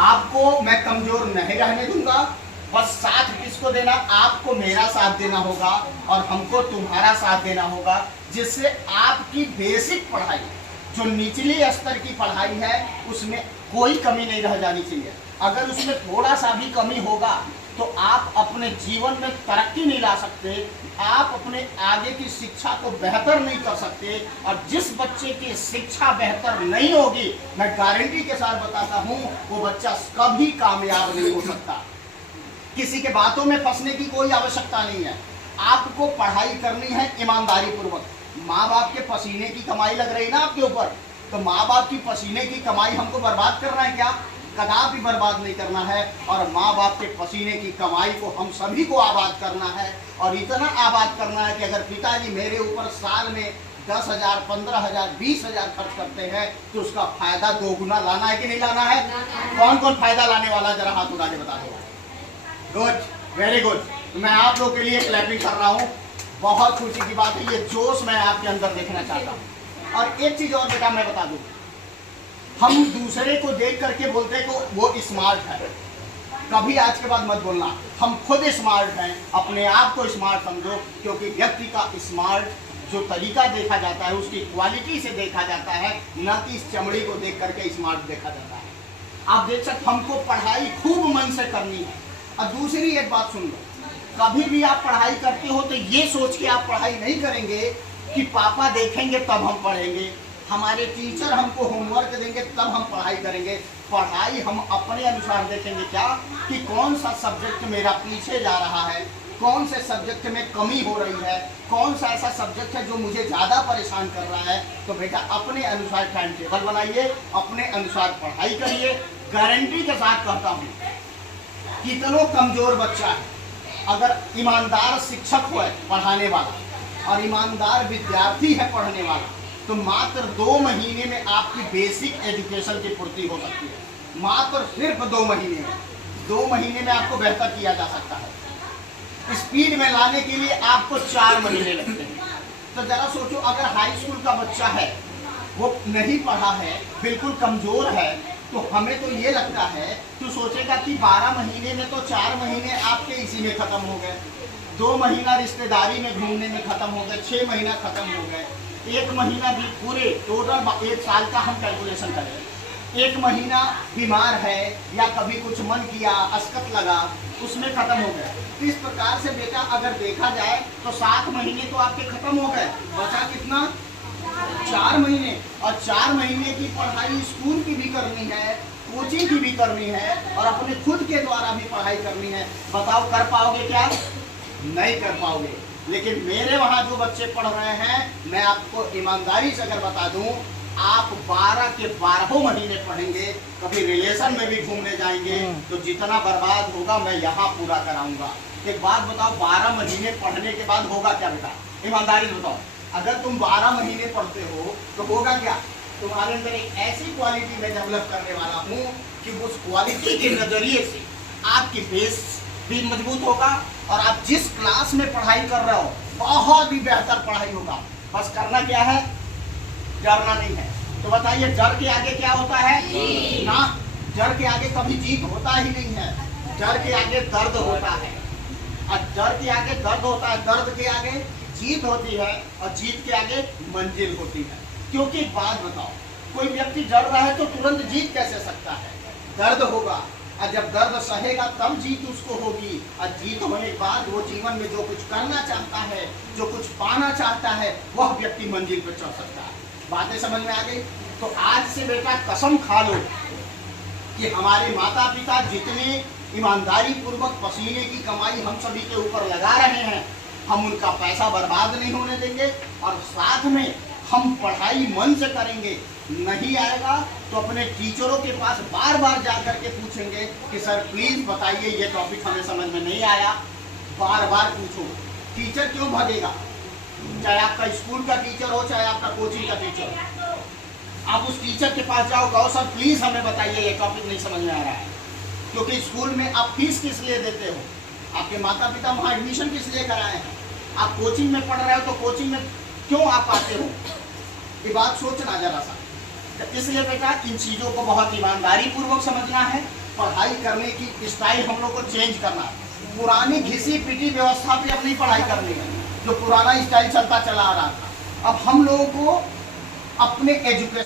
आपको मैं कमजोर नहीं रहने दूंगा। बस साथ किसको देना, आपको मेरा साथ देना होगा और हमको तुम्हारा साथ देना होगा, जिससे आपकी बेसिक पढ़ाई, जो निचली स्तर की पढ़ाई है, उसमें कोई कमी नहीं रह जानी चाहिए। अगर उसमें थोड़ा सा भी कमी होगा तो आप अपने जीवन में तरक्की नहीं ला सकते, आप अपने आगे की शिक्षा को बेहतर नहीं कर सकते। और जिस बच्चे की शिक्षा बेहतर नहीं होगी, मैं गारंटी के साथ बताता हूं, वो बच्चा कभी कामयाब नहीं हो सकता। किसी के बातों में फंसने की कोई आवश्यकता नहीं है। आपको पढ़ाई करनी है ईमानदारी पूर्वक। माँ बाप के पसीने की कमाई लग रही ना आपके ऊपर, तो माँ बाप की पसीने की कमाई हमको बर्बाद करना है क्या? कदापि बर्बाद नहीं करना है। और माँ बाप के पसीने की कमाई को हम सभी को आबाद करना है, और इतना आबाद करना है कि अगर पिताजी मेरे ऊपर साल में 10,000, 15,000, 20,000 खर्च करते हैं, तो उसका फायदा दोगुना लाना है कि नहीं लाना है? कौन कौन फायदा लाने वाला, जरा हाथ उठा के बता दो। Good, very good. मैं आप लोग के लिए क्लैपिंग कर रहा हूँ। बहुत खुशी की बात है, ये जोश मैं आपके अंदर देखना चाहता हूँ। और एक चीज और बेटा मैं बता दूं, हम दूसरे को देख करके बोलते हैं कि वो स्मार्ट है। कभी आज के बाद मत बोलना हम खुद स्मार्ट हैं। अपने आप को स्मार्ट समझो, क्योंकि व्यक्ति का स्मार्ट जो तरीका देखा जाता है, उसकी क्वालिटी से देखा जाता है, न कि इस चमड़ी को देख करके स्मार्ट देखा जाता है। आप देख सकते, हमको पढ़ाई खूब मन से करनी है। और दूसरी एक बात सुन लो, कभी भी आप पढ़ाई करते हो तो ये सोच के आप पढ़ाई नहीं करेंगे कि पापा देखेंगे तब हम पढ़ेंगे, हमारे टीचर हमको होमवर्क देंगे तब हम पढ़ाई करेंगे। पढ़ाई हम अपने अनुसार देखेंगे, क्या कि कौन सा सब्जेक्ट मेरा पीछे जा रहा है, कौन से सब्जेक्ट में कमी हो रही है, कौन सा ऐसा सब्जेक्ट है जो मुझे ज़्यादा परेशान कर रहा है। तो बेटा अपने अनुसार टाइम टेबल बनाइए, अपने अनुसार पढ़ाई करिए। गारंटी के साथ कहता हूँ, कितनों कमजोर बच्चा है, अगर ईमानदार शिक्षक हो पढ़ाने वाला और ईमानदार विद्यार्थी है पढ़ने वाला, तो मात्र 2 महीने में आपकी बेसिक एजुकेशन की पूर्ति हो सकती है। मात्र सिर्फ 2 महीने में, 2 महीने में आपको बेहतर किया जा सकता है। स्पीड में लाने के लिए आपको 4 महीने लगते हैं। तो जरा सोचो, अगर हाई स्कूल का बच्चा है, वो नहीं पढ़ा है, बिल्कुल कमजोर है, तो हमें तो ये लगता है, तो सोचेगा कि 12 महीने में तो 4 महीने आपके इसी में खत्म हो गए, 2 महीना रिश्तेदारी में घूमने में खत्म हो गए, 6 महीना खत्म हो गए, 1 महीना भी पूरे टोटल 1 साल का हम कैलकुलेशन करें, 1 महीना बीमार है या कभी कुछ मन किया, अस्कत लगा, उसमें खत्म हो गए। तो इस प्रकार से बेटा अगर देखा जाए तो 7 महीने तो आपके खत्म हो गए, बचा कितना? 4 महीने। और 4 महीने की पढ़ाई स्कूल की भी करनी है, कोचिंग की भी करनी है, और अपने खुद के द्वारा भी पढ़ाई करनी है। बताओ कर पाओगे क्या? नहीं कर पाओगे। लेकिन मेरे वहाँ जो बच्चे पढ़ रहे हैं, मैं आपको ईमानदारी से अगर बता दूं, आप 12 के 12 महीने पढ़ेंगे, कभी रिलेशन में भी घूमने जाएंगे, तो जितना बर्बाद होगा मैं यहाँ पूरा कराऊंगा। एक बात बताओ, 12 महीने पढ़ने के बाद होगा क्या बेटा? ईमानदारी से बताओ। अगर तुम 12 महीने पढ़ते हो तो होगा क्या? तुम्हारे अंदर एक ऐसी क्वालिटी मैं डेवलप करने वाला हूँ कि उस क्वालिटी के नजरिए से आपकी बेस भी मजबूत होगा, और आप जिस क्लास में पढ़ाई कर रहे हो बहुत ही बेहतर पढ़ाई होगा। बस करना क्या है? डरना नहीं है। तो बताइए, डर के आगे क्या होता है? ना, डर के आगे कभी जीत होता ही नहीं है। डर के आगे दर्द होता है, और डर के आगे दर्द होता है, दर्द के आगे जीत होती है, और जीत के आगे मंजिल होती है। क्योंकि बात बताओ, कोई व्यक्ति डर रहा है तो तुरंत जीत कैसे सकता है? दर्द होगा, और जब दर्द सहेगा तब जीत उसको होगी, और जीत होने के बाद वो जीवन में जो कुछ करना चाहता है, जो कुछ पाना चाहता है, वह व्यक्ति मंजिल पर चढ़ सकता है। बातें समझ में आ गई? तो आज से बेटा कसम खा लो कि हमारे माता पिता जितने ईमानदारी पूर्वक पसीने की कमाई हम सभी के ऊपर लगा रहे हैं, हम उनका पैसा बर्बाद नहीं होने देंगे, और साथ में हम पढ़ाई मन से करेंगे। नहीं आएगा तो अपने टीचरों के पास बार बार जा करके पूछेंगे कि सर प्लीज बताइए, ये टॉपिक हमें समझ में नहीं आया। बार बार पूछो। टीचर क्यों भागेगा? चाहे आपका स्कूल का टीचर हो, चाहे आपका कोचिंग का टीचर हो, आप उस टीचर के पास जाओ, कहो सर प्लीज हमें बताइए, ये टॉपिक नहीं समझ में आ रहा है। क्योंकि स्कूल में आप फीस किस लिए देते हो? आपके माता पिता वहाँ एडमिशन किस लिए कराए हैं? आप कोचिंग में पढ़ रहे हो तो कोचिंग में क्यों आप आते हो? ये बात सोचना जरा सा। तो इसलिए बेटा इन चीज़ों को बहुत ईमानदारी पूर्वक समझना है, पढ़ाई करने की स्टाइल हम लोग को चेंज करना है। पुरानी घिसी पिटी व्यवस्था पे अब नहीं पढ़ाई करनी है, जो पुराना स्टाइल चलता चला आ रहा था। अब हम लोगों को अपने एजुकेशन